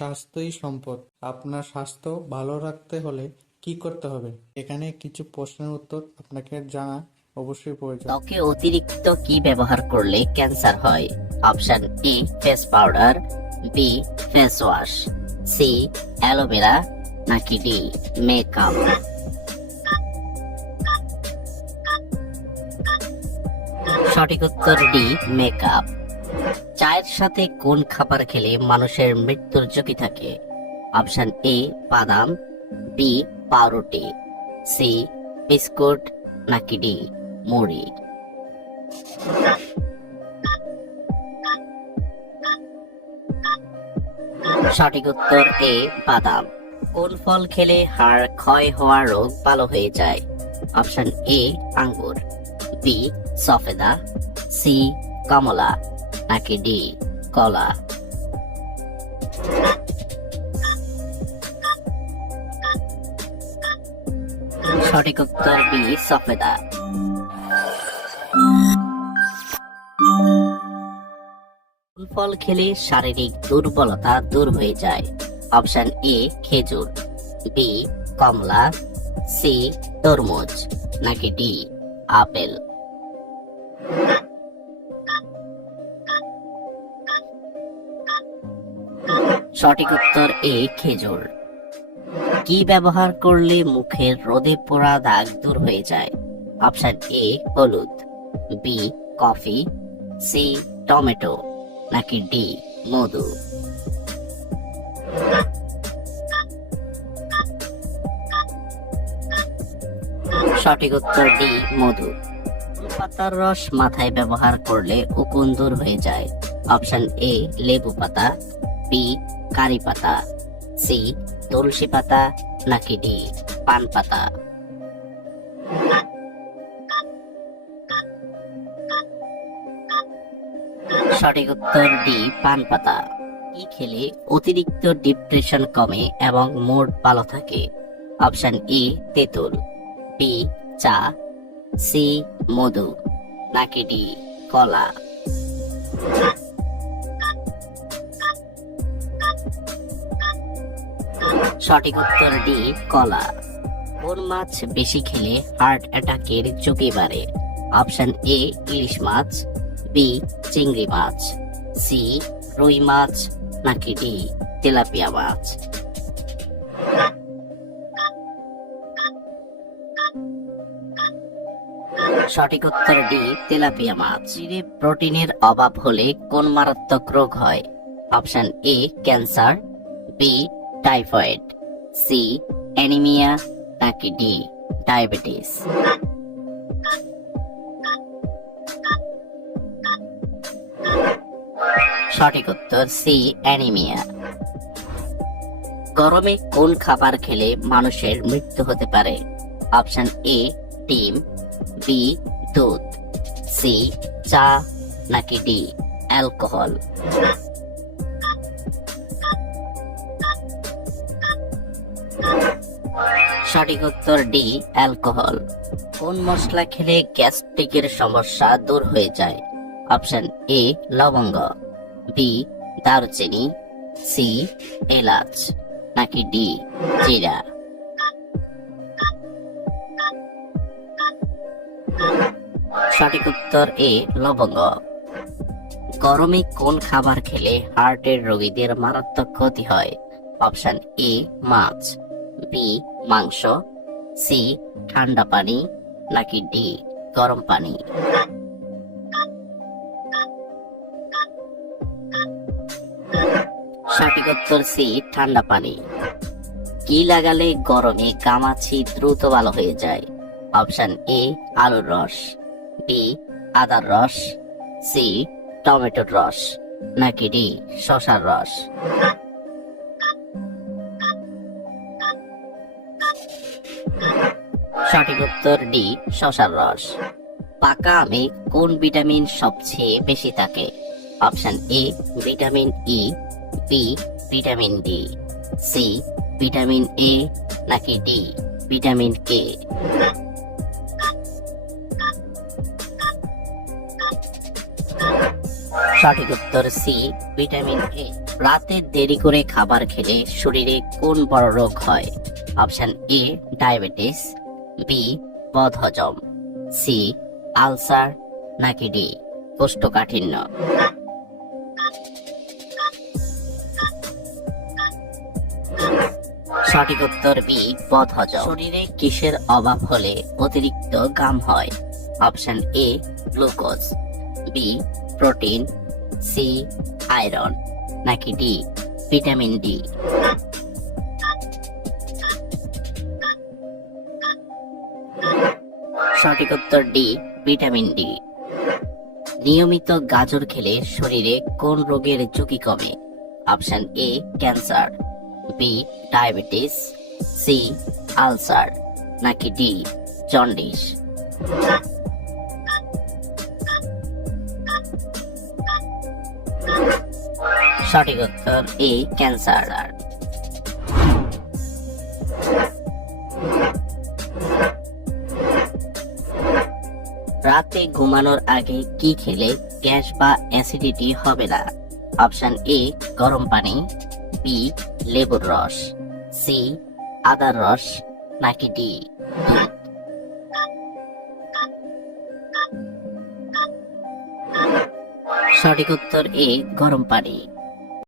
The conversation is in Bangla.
স্বাস্থ্যই সম্পদ। আপনার স্বাস্থ্য ভালো রাখতে হলে কি করতে হবে? এখানে কিছু প্রশ্নের উত্তর আপনাকে জানা অবশ্যই প্রয়োজন। ত্বকে অতিরিক্ত কি ব্যবহার করলে ক্যান্সার হয়? Option A, face powder, B, face wash, C, aloe vera, নাকি ডি, মেকআপ। সঠিক উত্তর ডি, মেকআপ। চায়ের সাথে কোন খাবার খেলে মানুষের মৃত্যুর ঝুঁকি থাকে? অপশন এ, বাদাম বি পাউরুটি সি বিস্কুট, নাকি ডি মুড়ি? সঠিক উত্তর এ, বাদাম। কোন ফল খেলে হাড় ক্ষয় হওয়ার রোগ ভালো হয়ে যায়? অপশন এ, আঙ্গুর বি সফেদা সি কমলা। নাকি ডি? কলা। সঠিক উত্তর বি, সফেদা। ফল খেলে শারীরিক দুর্বলতা দূর হয়ে যায়। অপশন এ, খেজুর। বি, কমলা। সি, তরমুজ। নাকি ডি, আপেল। সঠিক উত্তর এ, খেজুর। কি ব্যবহার করলে মুখের রোদে পোড়া দাগ দূর হয়ে যায়? অপশন এ, হলুদ। B, coffee. C, tomato. নাকি ডি, মধু। সঠিক উত্তর ডি, মধু। পাতার রস মাথায় ব্যবহার করলে উকুন দূর হয়ে যায়। অপশন এ, লেবু পাতা। বি কারি পাতা সি তুলসী পাতা, নাকি ডি পান পাতা। সঠিক উত্তর ডি, পান পাতা। কি খেলে অতিরিক্ত ডিপ্রেশন কমে এবং মুড ভালো থাকে? অপশন এ, তেঁতুল, বি, চা, সি, মধু, নাকি ডি, কলা। সঠিক উত্তর ডি, কলা। কোন মাছ বেশি খেলে হার্ট অ্যাটাকের ঝুঁকি বাড়ে। Option A, ilish much, B, চিংড়ি মাছ, সি, রুই মাছ, নাকি ডি, তেলাপিয়া মাছ। সঠিক উত্তর ডি, তেলাপিয়া মাছ। শরীরে প্রোটিনের অভাব হলে কোন মারাত্মক রোগ হয়? Option A, cancer, B typhoid C anaemia নাকি ডি ডায়াবেটিস সঠিক উত্তর সি অ্যানিমিয়া গরমে কোন খাবার খেলে মানুষের মৃত্যু হতে পারে? অপশন এ ডিম বি দুধ সি চা, নাকি ডি অ্যালকোহল? সঠিক উত্তর ডি, অ্যালকোহল। কোন মশলা খেলে গ্যাস্ট্রিকের সমস্যা দূর হয়ে যায়? অপশন এ, লবঙ্গ। বি দারুচিনি। সি এলাচ। নাকি ডি জিরা। সঠিক উত্তর এ, লবঙ্গ। গরমে কোন খাবার খেলে হার্টের রোগীদের মারাত্মক ক্ষতি হয়? অপশন এ, মাছ। বি মাংস, সি, ঠান্ডা পানি, নাকি ডি, গরম পানি? সঠিক উত্তর সি, ঠান্ডা পানি। কি লাগালে গরমে কামাছি দ্রুত ভালো হয়ে যায়? অপশন এ, আলুর রস, বি, আদার রস, সি, টমেটোর রস, নাকি ডি শশার রস? সঠিক উত্তর ডি, শশার রস। পাকা আমে কোন ভিটামিন সবচেয়ে বেশি থাকে? Option A, vitamin E, B, vitamin D, C, vitamin A, নাকি ডি, ভিটামিন কে? সঠিক উত্তর সি, ভিটামিন এ। রাতে দেরি করে খাবার খেলে শরীরে কোন বড় রোগ হয়? অপশন এ, ডায়াবেটিস বি, বদহজম, সি, আলসার, নাকি ডি, কোষ্ঠকাঠিন্য। সঠিক উত্তর বি, বদহজম। শরীরে কিসের অভাব হলে অতিরিক্ত গাম হয়? Option A, glucose. B, protein. C, iron. নাকি ডি, ভিটামিন ডি। সঠিক উত্তর ডি, ভিটামিন ডি। নিয়মিত গাজর খেলে শরীরে কোন রোগের ঝুঁকি কমে? Option A, cancer. B, diabetes. C, ulcer. নাকি ডি, জন্ডিস। সঠিক উত্তর এ, ক্যান্সার। রাতে ঘুমানোর আগে কি খেলে গ্যাস বা অ্যাসিডিটি হবে না? অপশন এ গরম পানি বি লেবুর রস সি আদার রস, নাকি ডি সঠিক উত্তর এ গরম পানি।